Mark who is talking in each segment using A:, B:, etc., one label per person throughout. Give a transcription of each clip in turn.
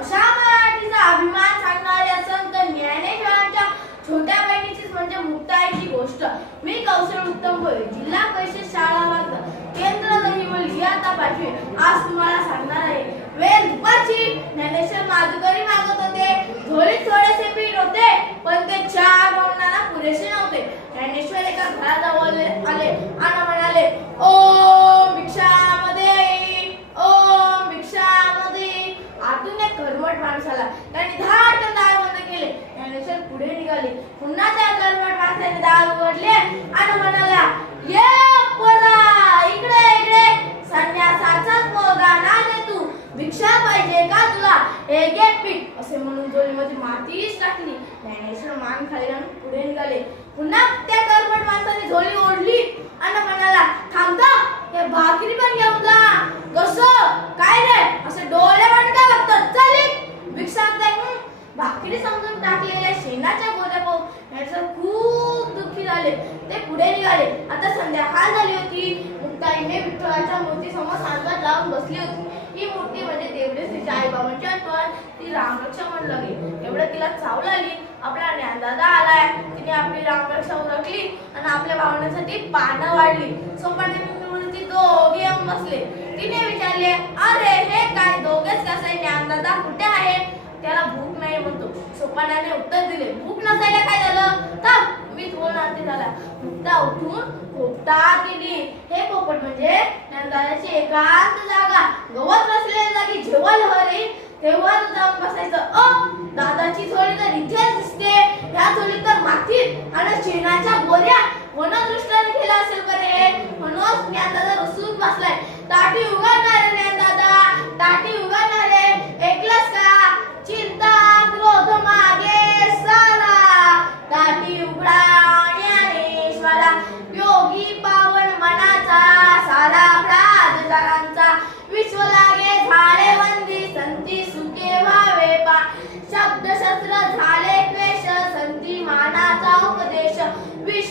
A: अशा मराठीचा अभिमान सांगणाऱ्या संत ज्ञानेश्वरांच्या छोट्या बहिणीचीच म्हणजे मुक्ताईची गोष्ट. मी कौशल उत्तम भोये जिल्हा परिषद शाळा वागदा केंद्र दहिवली आता पाठवे आज तुम्हाला सांगणार आहे. वेळ दुपारची. ज्ञानेश्वर माधुकरी मागत होते. झोळीत थोडेसे पीठ होते पण ते चार भावनांना पुरेसे नव्हते. ज्ञानेश्वर एका घराजवळ आले आणि म्हणाले ओ भिक्षामध्ये ओम भिक्षामध्ये आतून एक कर्मट माणसाला त्यांनी धाट दार बंद केले ज्ञानेश्वर पुढे निघाले पुन्हा त्या कर्मट माणसाने दार उघडले आणि म्हणाला ये पोरा इकडे इकडे संन्यासाचाच पोरगा ना रे तू भिक्षा पाहिजे का तुला हे घे पीठ असे म्हणून जोडीमध्ये मातीच टाकली. ज्ञानेश्वर मान खाली आणि पुढे निघाले. पुन्हा त्या कर्मट माणसाने झोली ओढली. आणि म्हणाला थांबता हे भाकरी पण घेऊन जा. कसं? काय रे? असे डोळे पण का बघतात चल भिक्षा भाकरी समजून टाकलेल्या शेणाच्या गोऱ्या पाहून ज्ञानेश्वर खूप दुःखी झाले. ते पुढे निघाले. आता संध्याकाळ झाली होती. मुक्ताईने विठ्ठलाच्या मूर्ती समोर सांगत लावून बसली होती. ही मूर्ती म्हणजे तेवढीच तिच्या आई बाबांची आठवण ती रामरक्षा म्हणू लागली एवढं तिला चाव आली. आपला ज्ञानदादा आलाय. तिने आपली रामरक्षा उरकली आणि आपल्या भावनासाठी पानं वाढली. सोपाने ती दोघे येऊन बसले. तिने विचारले अरे हे काय? दोघेच कसे ज्ञानदादा कुठे आहे? त्याला भूक नाही म्हणतो. सोपानाने उत्तर दिले भूक नसायला काय झालं? थांब मी बोलणार ते झाला मुक्ता उठून पोपटा गेली. हे पोपट म्हणजे ज्ञानदादाची एकांत जागा गवत नसलेल्या जागी जेव्हा लहर येईल तेव्हा जाऊन बसायचं. अ दादाची झोळी तर इथेच दिसते. ह्या झोळीत तर मातीत आणि शेणाच्या बोऱ्या वनदृष्टाने केला असेल बरे म्हणून ज्ञानदादा रुसून बसलाय. ताटी उघडणार रे ज्ञानदादा ताटी उघडणार रे ऐकलंस का? चिंता क्रोध मागे सारा. ताटी उघडा ज्ञानेश्वरा. योगी पा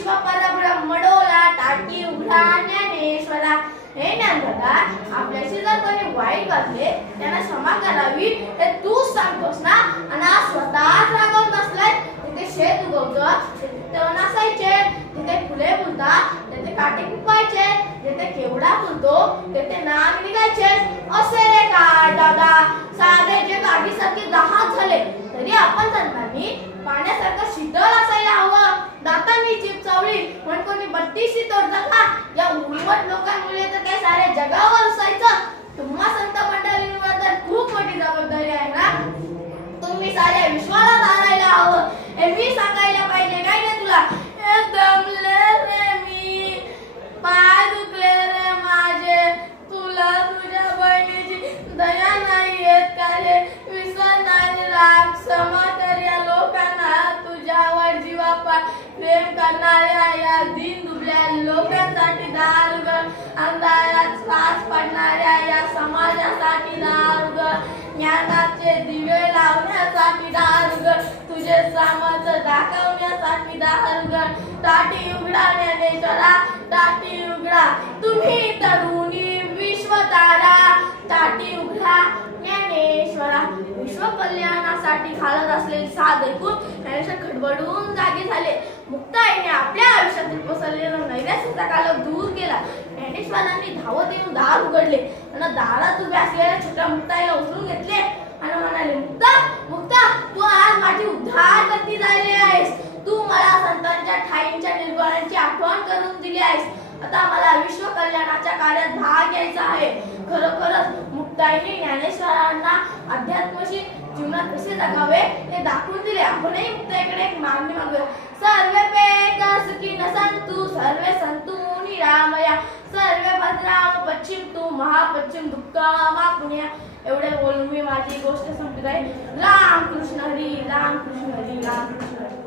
A: विश्व परब्रह्म डोला टाकी उघडा ज्ञानेश्वरा. हे ज्ञानदादा आपल्याशी जर कोणी वाईट वागले त्यांना क्षमा करावी ते तू सांगतोस ना? आणि आज स्वतःच रागवत बसलाय. तिथे शेत उगवतो तिथे तण असायचे तिथे फुले फुलतात तिथे काटे कुपायचे जिथे केवडा फुलतो तिथे नाग निघायचे. असे रे का दादा? साधे जे काठीसारखे दहा झाले तरी आपण पण कोणी का या उर्वट लोकांमुळे तर काय सारे जगावर असायचं तुम्हा संत मंडळींवर तर खूप मोठी जबाबदारी आहे ना? तुम्ही साऱ्या विश्वाला धारायला हवं. हे मी सांगायला पाहिजे काय ना तुला? दमले रे मी. पाय दुखले रे माझे. तुला तुझ्या बहिणीची दया नाही येत का रे? विसर नाही राग. क्षमा कर या लोकांना. तुझ्यावर प्रेम करणाऱ्या या दिन आपल्या लोकांसाठी दार उघड अंधारात श्वास पडणाऱ्या या समाजासाठी दार उघड ज्ञानाचे दिवे लावण्यासाठी दार उघड तुझे सामर्थ्य दाखवण्यासाठी दार उघड ताटी उघडा ज्ञानेश्वरा ताटी उघडा. तुम्ही तरुणी विश्वतारा. ताटी उघडा. ज्ञानेश्वरा विश्व कल्याणासाठी घालत असलेले साध ऐकून ज्ञानेश्वर खडबडून जागे झाले. मुक्ताईने आपल्या आयुष्यात पसरलेला दूर केला. ज्ञानेश्वरांनी धावत येऊन दार उघडले. आणि दारात उभ्या असलेल्या छोट्या मुक्ताईला उचलून घेतले. आणि म्हणाले मुक्ता मुक्ता तू आज माझी उद्धार करती झाली आहेस. तू मला संतांच्या ठाईंच्या निर्गुणांची आठवण करून दिली आहेस. आता मला विश्व कल्याणाच्या कार्यात भाग घ्यायचा आहे. खरोखरच मुक्ताईने ज्ञानेश्वरांना अध्यात्मशी जीवनात कसे जगावे हे दाखवून दिले. आपणही मुक्ताईकडे एक मागणी मागूया. सर्वे पेक सुखी नसन तू सर्वे संतु निरामया सर्वे भद्राम पश्चिम तू महापश्चिम दुःखमा पुण्या एवढे बोलून मी माझी गोष्ट संपत आहे राम कृष्ण हरी राम कृष्ण हरी राम कृष्ण हरी.